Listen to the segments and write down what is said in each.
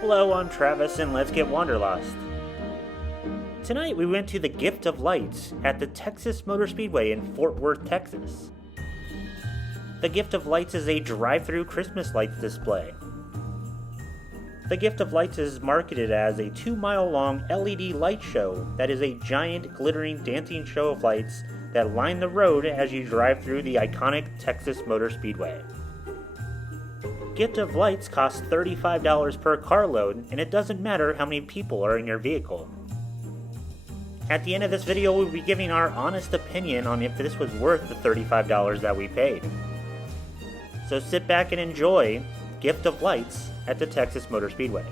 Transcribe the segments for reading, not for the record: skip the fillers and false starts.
Hello, I'm Travis, and let's get wanderlust. Tonight we went to the Gift of Lights at the Texas Motor Speedway in Fort Worth, Texas. The Gift of Lights is a drive-through Christmas lights display. The Gift of Lights is marketed as a 2-mile-long LED light show that is a giant, glittering, dancing show of lights that line the road as you drive through the iconic Texas Motor Speedway. Gift of Lights costs $35 per carload, and it doesn't matter how many people are in your vehicle. At the end of this video, we'll be giving our honest opinion on if this was worth the $35 that we paid. So sit back and enjoy Gift of Lights at the Texas Motor Speedway.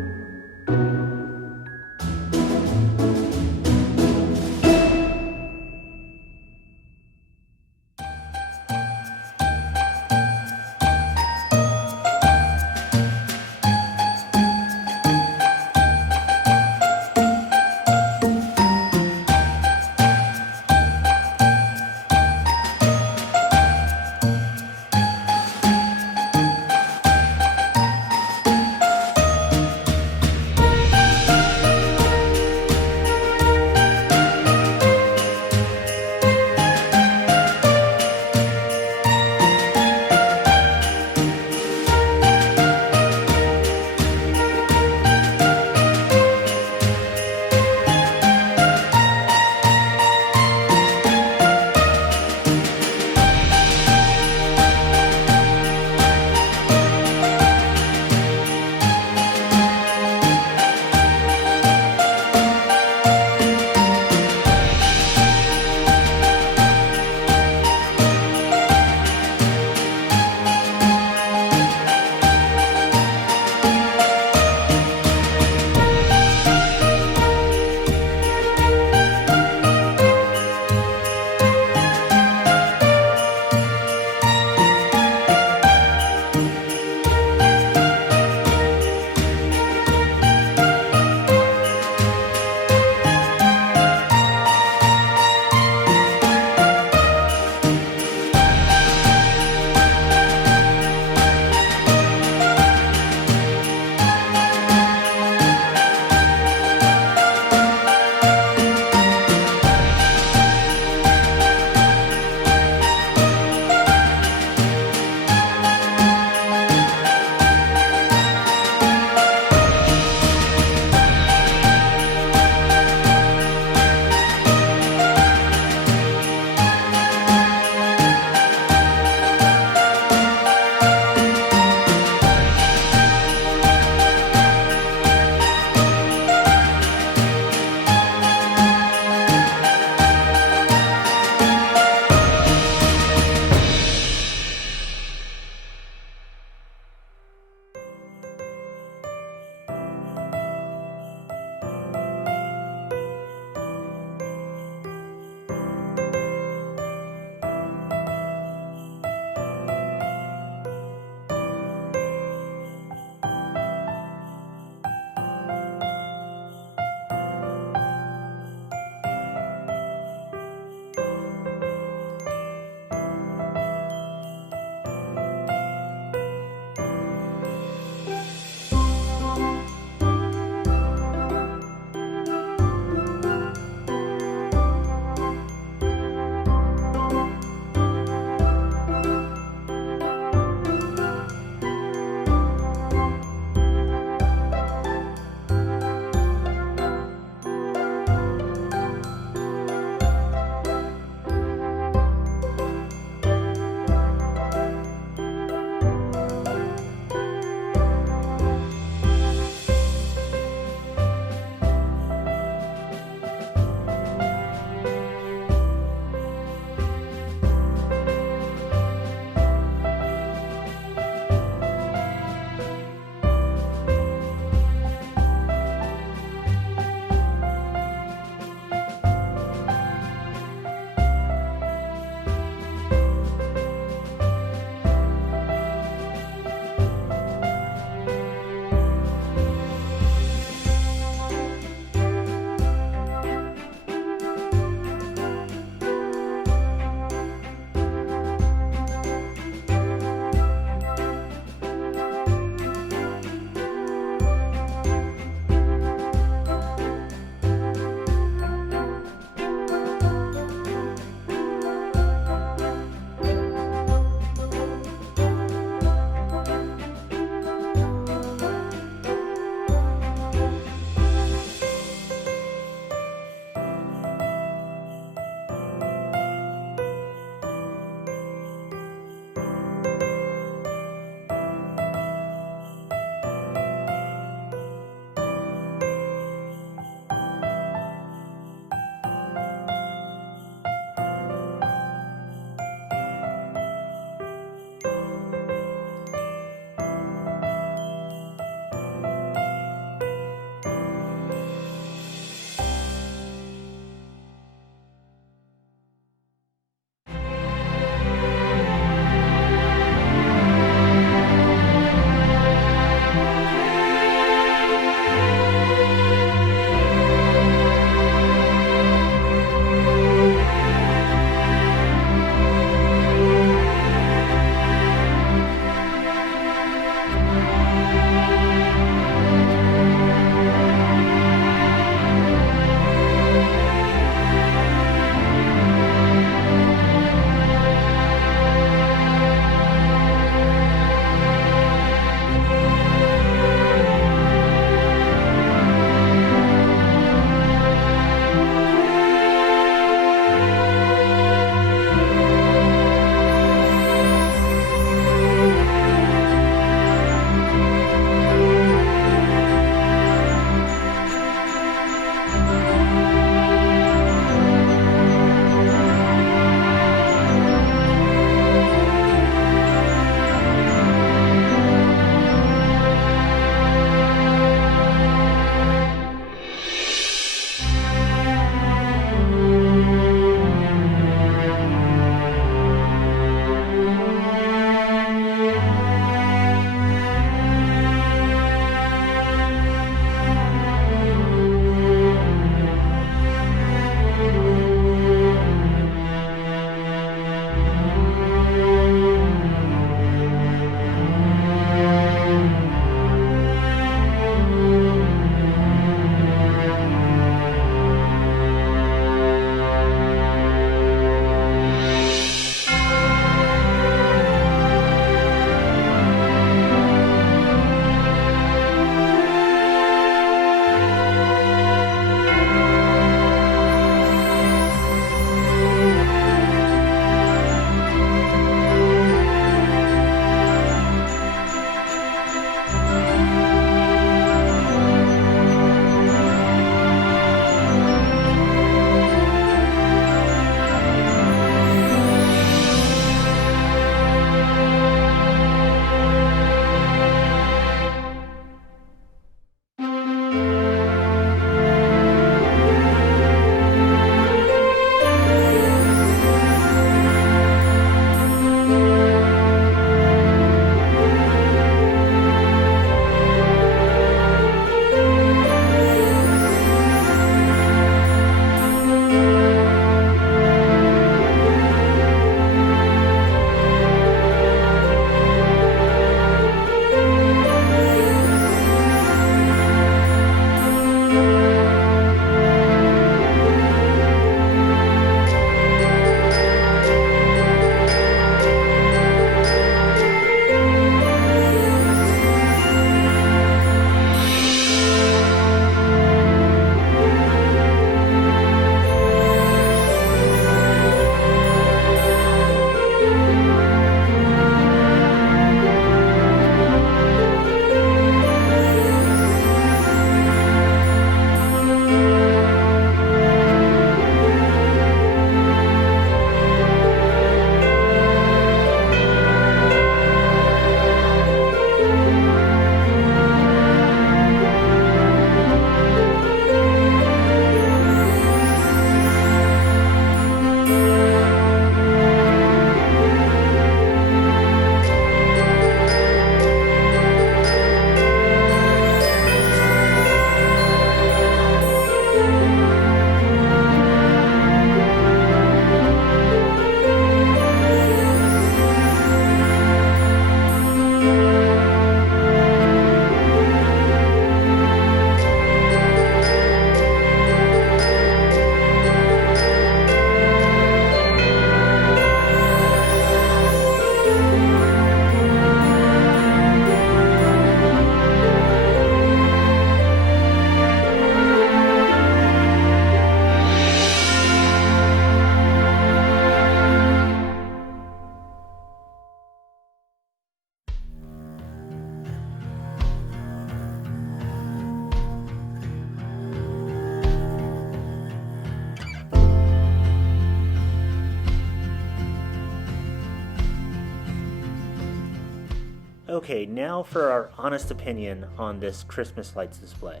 Okay, now for our honest opinion on this Christmas lights display.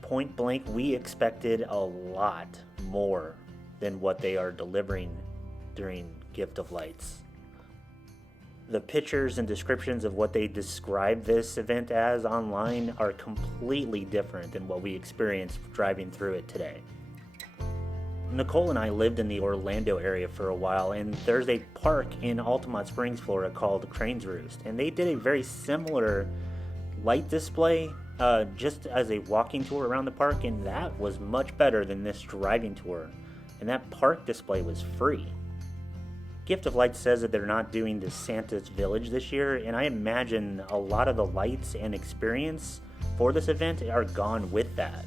Point blank, we expected a lot more than what they are delivering during Gift of Lights. The pictures and descriptions of what they describe this event as online are completely different than what we experienced driving through it today. Nicole and I lived in the Orlando area for a while, and there's a park in Altamont Springs, Florida called Crane's Roost, and they did a very similar light display just as a walking tour around the park, and that was much better than this driving tour, and that park display was free. Gift of Lights says that they're not doing the Santa's Village this year, and I imagine a lot of the lights and experience for this event are gone with that.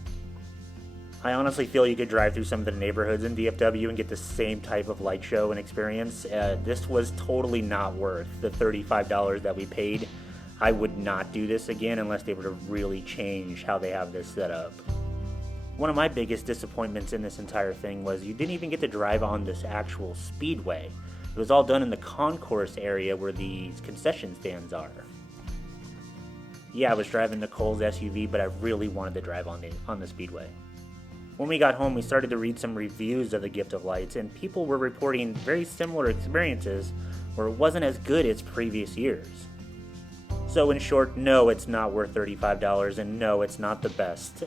I honestly feel you could drive through some of the neighborhoods in DFW and get the same type of light show and experience. This was totally not worth the $35 that we paid. I would not do this again unless they were to really change how they have this set up. One of my biggest disappointments in this entire thing was you didn't even get to drive on this actual speedway. It was all done in the concourse area where these concession stands are. Yeah, I was driving Nicole's SUV, but I really wanted to drive on the speedway. When we got home, we started to read some reviews of the Gift of Lights, and people were reporting very similar experiences where it wasn't as good as previous years. So in short, no, it's not worth $35, and no, it's not the best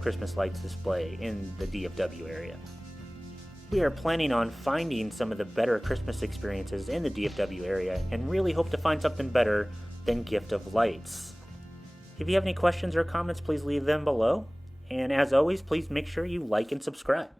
Christmas lights display in the DFW area. We are planning on finding some of the better Christmas experiences in the DFW area and really hope to find something better than Gift of Lights. If you have any questions or comments, please leave them below. And as always, please make sure you like and subscribe.